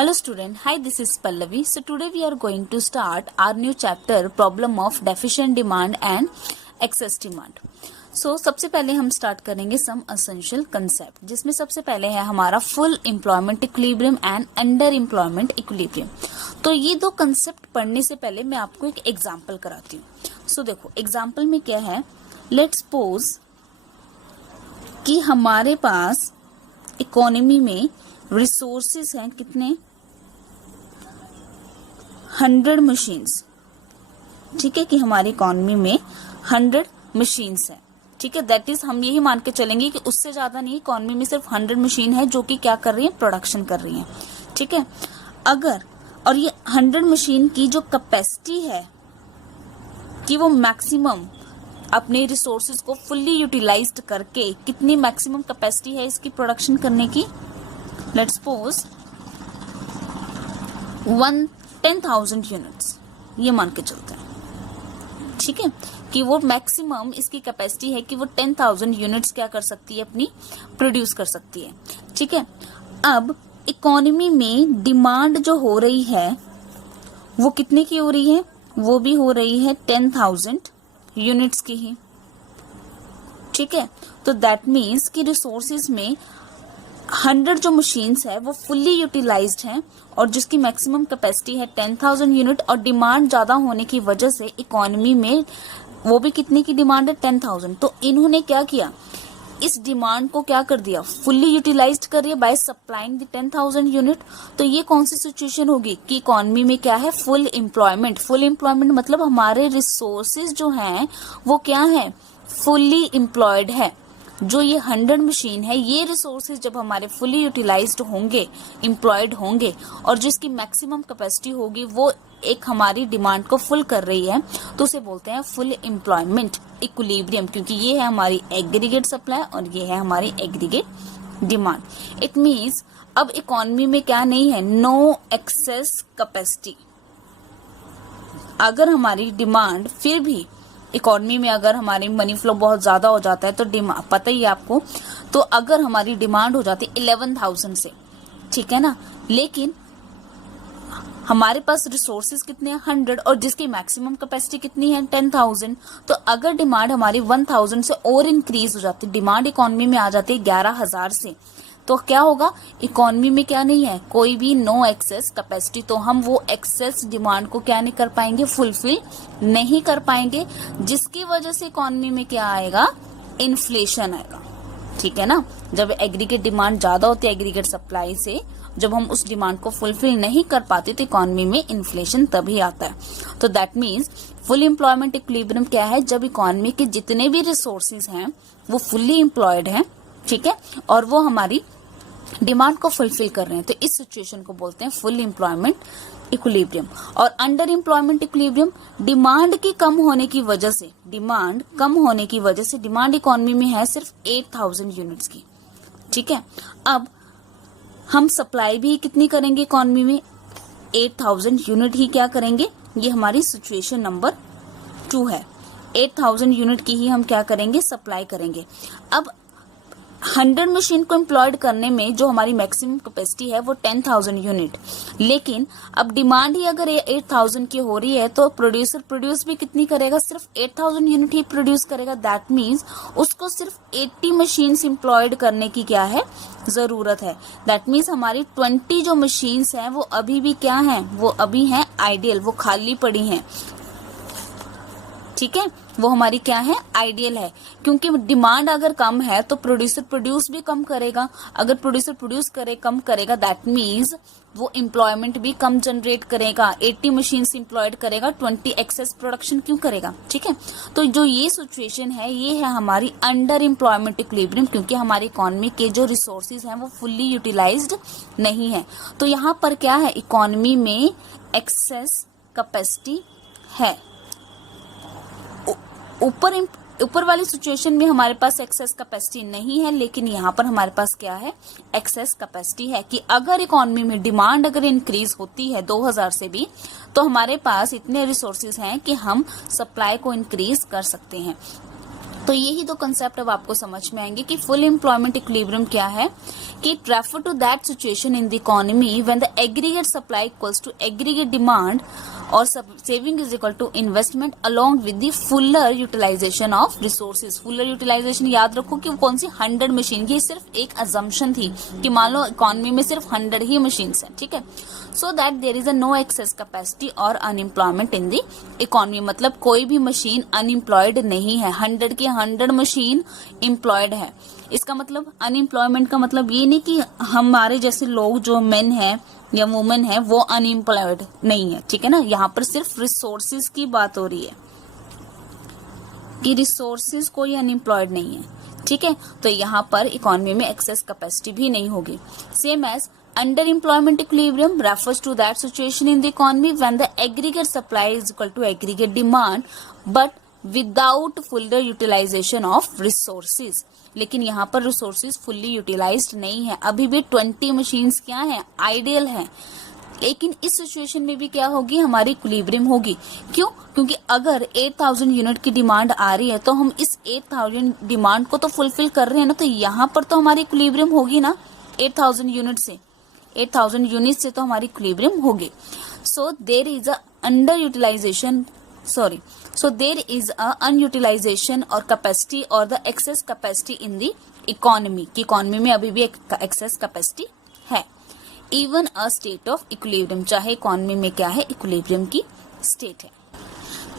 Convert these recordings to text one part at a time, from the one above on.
Hello student, hi, this is Pallavi. So today we are going to start our new chapter problem of deficient demand and excess demand. So सबसे पहले हम start करेंगे some essential concept, जिसमें सबसे पहले है हमारा full employment equilibrium and under employment equilibrium. तो ये दो कंसेप्ट पढ़ने से पहले मैं आपको एक एग्जाम्पल कराती हूँ. सो देखो एग्जाम्पल में क्या है, लेट्स सपोज कि हमारे पास इकोनॉमी में रिसोर्सेज हैं कितने 100 मशीन्स. ठीक है कि हमारी इकोनॉमी में 100 मशीन्स हैं. ठीक है, दैट इज हम यही मान के चलेंगे कि उससे ज्यादा नहीं, इकोनॉमी में सिर्फ 100 मशीन है जो कि क्या कर रही है, प्रोडक्शन कर रही है. ठीक है, अगर और ये 100 मशीन की जो कैपेसिटी है कि वो मैक्सिमम अपने रिसोर्सेज को फुल्ली यूटिलाइज्ड करके कितनी मैक्सिमम कैपेसिटी है इसकी प्रोडक्शन करने की, लेट्स सपोज 10,000 यूनिट्स ये मान के चलते हैं. ठीक है, कि वो मैक्सिमम इसकी कैपेसिटी है कि वो 10,000 यूनिट्स क्या कर सकती है, अपनी प्रोड्यूस कर सकती है. ठीक है, अब इकोनॉमी में डिमांड जो हो रही है वो कितने की हो रही है, वो भी हो रही है 10,000 यूनिट्स की ही. ठीक है, तो दैट मीन्स कि रिसोर्सेज में 100 जो मशीन्स है वो फुल्ली यूटिलाइज्ड हैं और जिसकी मैक्सिमम कैपेसिटी है 10,000 यूनिट, और डिमांड ज्यादा होने की वजह से इकोनॉमी में वो भी कितने की डिमांड है, 10,000. तो इन्होंने क्या किया, इस डिमांड को क्या कर दिया, फुल्ली यूटिलाइज्ड कर रही है बाय सप्लाइंग द 10,000 यूनिट. तो ये कौन सी सिचुएशन होगी कि इकोनॉमी में क्या है, फुल एम्प्लॉयमेंट. फुल एम्प्लॉयमेंट मतलब हमारे रिसोर्सेज जो हैं वो क्या है, फुल्ली एम्प्लॉयड है. जो ये 100 मशीन है, ये रिसोर्सेज जब हमारे फुली यूटिलाइज्ड होंगे, एम्प्लॉयड होंगे और जिसकी मैक्सिमम कैपेसिटी होगी वो एक हमारी डिमांड को फुल कर रही है, तो उसे बोलते हैं फुल एम्प्लॉयमेंट इक्विलिब्रियम, क्योंकि ये है हमारी एग्रीगेट सप्लाई और ये है हमारी एग्रीगेट डिमांड. इट मीन्स अब इकोनॉमी में क्या नहीं है, नो एक्सेस कैपेसिटी. अगर हमारी डिमांड फिर भी इकोनॉमी में अगर हमारी मनी फ्लो बहुत ज्यादा हो जाता है तो डिमांड पता ही है आपको, तो अगर हमारी डिमांड हो जाती है 11,000 से, ठीक है ना, लेकिन हमारे पास रिसोर्सेज कितने हैं 100 और जिसकी मैक्सिमम कैपेसिटी कितनी है 10,000. तो अगर डिमांड हमारी 1,000 से और इंक्रीज हो जाती है, डिमांड इकोनॉमी में आ जाती है 11,000 से, तो क्या होगा, इकोनॉमी में क्या नहीं है, कोई भी नो एक्सेस कैपेसिटी. तो हम वो एक्सेस डिमांड को क्या नहीं कर पाएंगे, फुलफिल नहीं कर पाएंगे, जिसकी वजह से इकोनॉमी में क्या आएगा, इन्फ्लेशन आएगा. ठीक है ना, जब एग्रीगेट डिमांड ज्यादा होती है एग्रीगेट सप्लाई से, जब हम उस डिमांड को फुलफिल नहीं कर पाते तो इकोनॉमी में इन्फ्लेशन तभी आता है. तो that means full employment equilibrium क्या है, जब इकोनॉमी के जितने भी रिसोर्सेज हैं वो फुल्ली एम्प्लॉयड हैं, ठीक है, और वो हमारी डिमांड को फुलफिल कर रहे हैं, तो इस सिचुएशन को बोलते हैं फुल एम्प्लॉयमेंट इक्विलिब्रियम. और अंडर एम्प्लॉयमेंट इक्विलिब्रियम डिमांड की कम होने की वजह से, डिमांड कम होने की वजह से, डिमांड इकोनॉमी में है सिर्फ 8,000 यूनिट्स की. ठीक है, अब हम सप्लाई भी कितनी करेंगे इकोनॉमी में, 8,000 यूनिट ही क्या करेंगे, ये हमारी सिचुएशन नंबर 2 है. 8,000 यूनिट की ही हम क्या करेंगे, सप्लाई करेंगे. अब 100 मशीन को एम्प्लॉयड करने में जो हमारी मैक्सिमम कैपेसिटी है वो 10,000 यूनिट, लेकिन अब डिमांड ही अगर 8,000 की हो रही है तो प्रोड्यूसर प्रोड्यूस भी कितनी करेगा, सिर्फ 8,000 यूनिट ही प्रोड्यूस करेगा. दैट मीन्स उसको सिर्फ 80 मशीन्स एम्प्लॉयड करने की क्या है, जरूरत है. दैट मीन्स हमारी 20 जो मशीन्स हैं वो अभी भी क्या हैं, वो अभी हैं आइडियल, वो खाली पड़ी हैं. ठीक है, वो हमारी क्या है, आइडियल है, क्योंकि डिमांड अगर कम है तो प्रोड्यूसर प्रोड्यूस भी कम करेगा. अगर प्रोड्यूसर प्रोड्यूस करे कम करेगा, दैट मीन्स वो एम्प्लॉयमेंट भी कम जनरेट करेगा. 80 मशीन एम्प्लॉयड करेगा, 20 एक्सेस प्रोडक्शन क्यों करेगा. ठीक है, तो जो ये सिचुएशन है ये है हमारी अंडर एम्प्लॉयमेंट इक्विलिब्रियम, क्योंकि हमारी इकोनॉमी के जो रिसोर्सेज हैं वो फुल्ली यूटिलाइज्ड नहीं है. तो यहाँ पर क्या है, इकोनॉमी में एक्सेस कैपेसिटी है. ऊपर वाली सिचुएशन में हमारे पास एक्सेस कैपेसिटी नहीं है, लेकिन यहाँ पर हमारे पास क्या है, एक्सेस कैपेसिटी है कि अगर इकोनॉमी में डिमांड अगर इंक्रीज होती है 2,000 से भी, तो हमारे पास इतने रिसोर्सेज हैं कि हम सप्लाई को इंक्रीज कर सकते हैं. तो यही दो कंसेप्ट अब आपको समझ में आएंगे कि फुल एम्प्लॉयमेंट इक्विलिब्रियम क्या है, कि it refer to that situation in the economy when the aggregate supply equals to aggregate demand और saving is equal to investment along with the fuller utilisation of resources. Fuller utilization याद रखो कि वो कौन सी 100 machine की, सिर्फ एक assumption थी कि मान लो इकोनॉमी में सिर्फ 100 ही मशीन है, ठीक है, so that there is a no excess capacity और अनएम्प्लॉयमेंट इन द इकोनॉमी। मतलब कोई भी मशीन अनएम्प्लॉयड नहीं है, 100 की 100 मशीन एम्प्लॉयड है। इसका मतलब अनएम्प्लॉयमेंट का मतलब ये नहीं कि हमारे जैसे लोग जो मेन है या वुमेन है वो अनएम्प्लॉयड नहीं है, ठीक है ना। यहाँ पर सिर्फ रिसोर्सेज की बात हो रही है कि रिसोर्सेज कोई अनएम्प्लॉयड नहीं है, ठीक है। तो यहाँ पर इकोनॉमी में एक्सेस कैपेसिटी भी नहीं होगी। Same as under employment equilibrium refers to that situation in the economy when the aggregate supply is equal to aggregate demand but without full utilisation of resources. लेकिन यहाँ पर रिसोर्सेज फुल्ली यूटिलाइज्ड नहीं है, अभी भी 20 मशीन्स क्या है, ideal है। लेकिन इस सिचुएशन में भी क्या होगी, हमारी इक्विलिब्रियम होगी। क्यों? क्योंकि अगर 8000 यूनिट की डिमांड आ रही है तो हम इस 8000 डिमांड को तो फुलफिल कर रहे हैं ना, तो यहाँ पर तो हमारी इक्विलिब्रियम होगी ना। 8000 यूनिट से 8000 यूनिट से तो हमारी इक्विलिब्रियम होगी। So there is a under utilisation so there is a unutilization or capacity or the excess capacity in the economy कि इकोनॉमी में अभी भी excess capacity है। even a state of equilibrium, चाहे इकोनॉमी में क्या है, इक्विलिब्रियम की स्टेट है।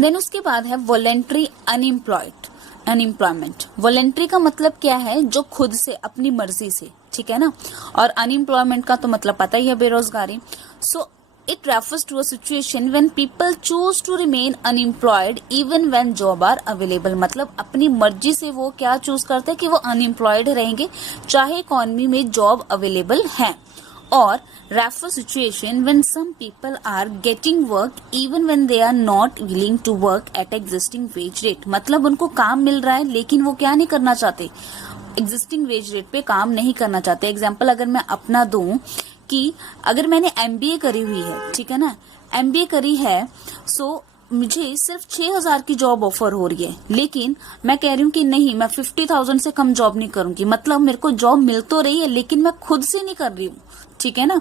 देन उसके बाद है वॉलेंट्री अनएम्प्लॉयमेंट। वॉलेंट्री का मतलब क्या है, जो खुद से अपनी मर्जी से, ठीक है ना। और अनएम्प्लॉयमेंट का तो मतलब पता ही है, बेरोजगारी। सो it refers to a situation when people choose to remain unemployed even when job are available। मतलब अपनी मर्जी से वो क्या चूज करते हैं कि वो अनएम्प्लॉयड रहेंगे चाहे इकोनॉमी में जॉब अवेलेबल है। और refer situation when some people are getting work even when they are not willing to work at existing wage rate। मतलब उनको काम मिल रहा है लेकिन वो क्या नहीं करना चाहते, एग्जिस्टिंग वेज रेट पे काम नहीं करना चाहते। एग्जाम्पल अगर मैं अपना दूं कि अगर मैंने MBA करी हुई है, ठीक है ना, MBA करी है, सो मुझे सिर्फ 6000 की जॉब ऑफर हो रही है, लेकिन मैं कह रही हूँ कि नहीं, मैं 50,000 से कम जॉब नहीं करूंगी। मतलब मेरे को जॉब मिल तो रही है लेकिन मैं खुद से नहीं कर रही हूँ, ठीक है ना,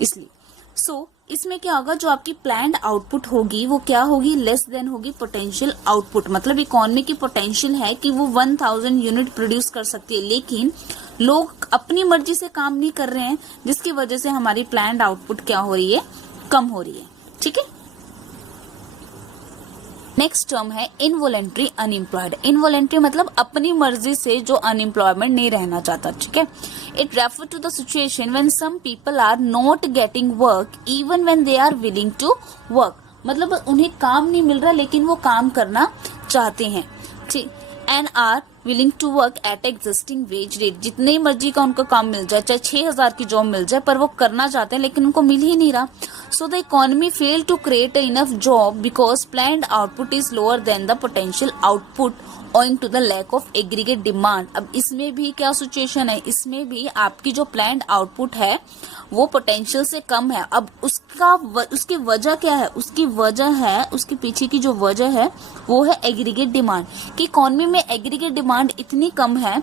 इसलिए। सो इसमें क्या होगा, जो आपकी प्लान्ड आउटपुट होगी वो क्या होगी, लेस देन होगी पोटेंशियल आउटपुट। मतलब इकोनॉमी की पोटेंशियल है कि वो 1000 यूनिट प्रोड्यूस कर सकती है, लेकिन लोग अपनी मर्जी से काम नहीं कर रहे हैं, जिसकी वजह से हमारी प्लान्ड आउटपुट क्या हो रही है, कम हो रही है, ठीक है। नेक्स्ट टर्म है इनवॉलेंट्री अनएम्प्लॉयड। इनवॉलेंट्री मतलब अपनी मर्जी से जो अनएम्प्लॉयमेंट नहीं रहना चाहता, ठीक है। It refer to the situation when some people are not getting work even when they are willing to work. मतलब उन्हें काम नहीं मिल रहा लेकिन वो काम करना चाहते हैं, ठीक, and are willing to work at existing wage rate. जितने मर्जी का उनको काम मिल जाए, चाहे 6000 की जॉब मिल जाए, पर वो करना चाहते हैं लेकिन उनको मिल ही नहीं रहा। So the economy failed to create enough job because planned output is lower than the potential output owing to the lack of aggregate demand। अब इसमें भी क्या सिचुएशन है, इसमें भी आपकी जो planned output है वो पोटेंशियल से कम है। अब उसकी वजह क्या है, उसकी वजह है, उसके पीछे की जो वजह है वो है एग्रीगेट डिमांड, कि इकोनॉमी में एग्रीगेट डिमांड इतनी कम है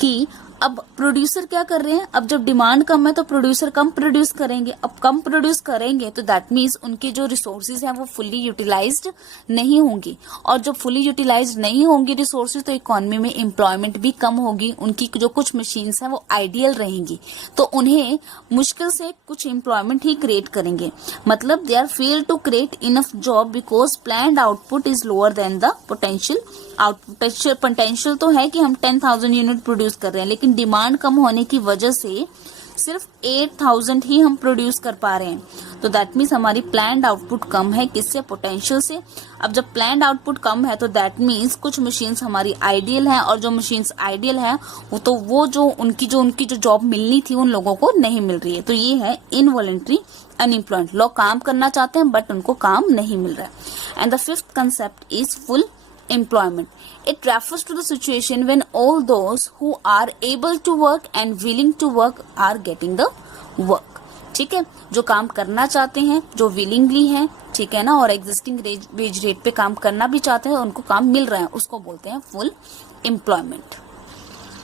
कि अब प्रोड्यूसर क्या कर रहे हैं, अब जब डिमांड कम है तो प्रोड्यूसर कम प्रोड्यूस करेंगे। अब कम प्रोड्यूस करेंगे तो दैट मीन्स उनके जो रिसोर्सेज हैं वो फुल्ली यूटिलाइज्ड नहीं होंगी, और जब फुल्ली यूटिलाइज्ड नहीं होंगी रिसोर्सेज तो इकोनॉमी में एम्प्लॉयमेंट भी कम होगी। उनकी जो कुछ मशीन्स हैं वो आइडियल रहेंगी तो उन्हें मुश्किल से कुछ एम्प्लॉयमेंट ही क्रिएट करेंगे। मतलब they are fail to create enough job because planned output is lower than the potential output. Potential तो है कि हम 10,000 यूनिट प्रोड्यूस कर रहे हैं, लेकिन डिमांड कम होने की वजह से सिर्फ 8000 ही हम प्रोड्यूस कर पा रहे हैं। तो दैट मीन्स हमारी प्लान्ड आउटपुट कम है, किससे, पोटेंशियल से। अब जब प्लान्ड आउटपुट कम है तो दैट मीन्स कुछ मशीन्स हमारी आइडियल है, और जो मशीन्स आइडियल है वो जो उनकी जो जॉब मिलनी थी उन लोगों को नहीं मिल रही है। तो ये है इनवॉलेंट्री अनएम्प्लॉयमेंट। लोग काम करना चाहते हैं बट उनको काम नहीं मिल रहा है। And the fifth concept is full employment. It refers to the situation when all those who are able to work and willing to work are getting the work. ठीक है, जो काम करना चाहते हैं, जो विलिंगली हैं, ठीक है ना, और एग्जिस्टिंग वेज रेट पे काम करना भी चाहते हैं, उनको काम मिल रहा है, उसको बोलते हैं फुल एम्प्लॉयमेंट।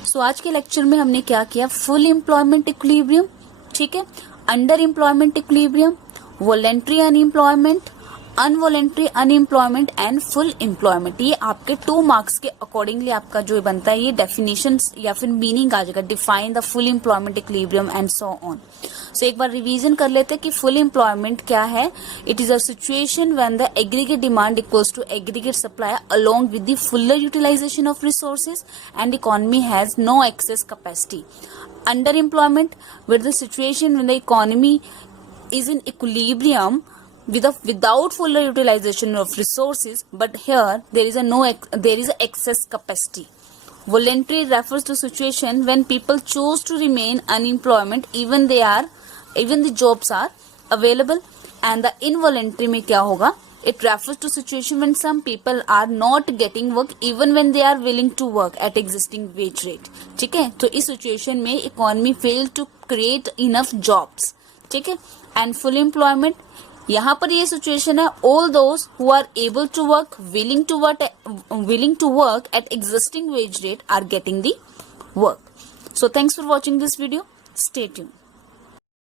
सो आज के लेक्चर में हमने क्या किया, फुल एम्प्लॉयमेंट इक्विलिब्रियम, ठीक है, under employment equilibrium, voluntary unemployment, involuntary unemployment and full employment. ये आपके 2 मार्क्स के अकॉर्डिंगली आपका जो बनता है, ये डेफिनेशन या फिर मीनिंग आ जाएगा, define the full employment equilibrium and so on. So एक बार रिवीजन कर लेते हैं कि फुल एम्प्लॉयमेंट क्या है। It is a situation when the aggregate demand equals to aggregate supply along with the fuller utilisation of resources and economy has no excess capacity. Under employment with the situation when the economy is in equilibrium without fuller utilization of resources, but here there is a excess capacity. Voluntary refers to situation when people choose to remain unemployment even the jobs are available, and the involuntary में क्या होगा, it refers to situation when some people are not getting work even when they are willing to work at existing wage rate। ठीक है, तो इस situation में economy fail to create enough jobs, ठीक है। एंड फुल एम्प्लॉयमेंट, यहाँ पर ये सिचुएशन है, all those who are able to work, willing to work at existing wage rate are getting the work. So thanks for watching this video, stay tuned.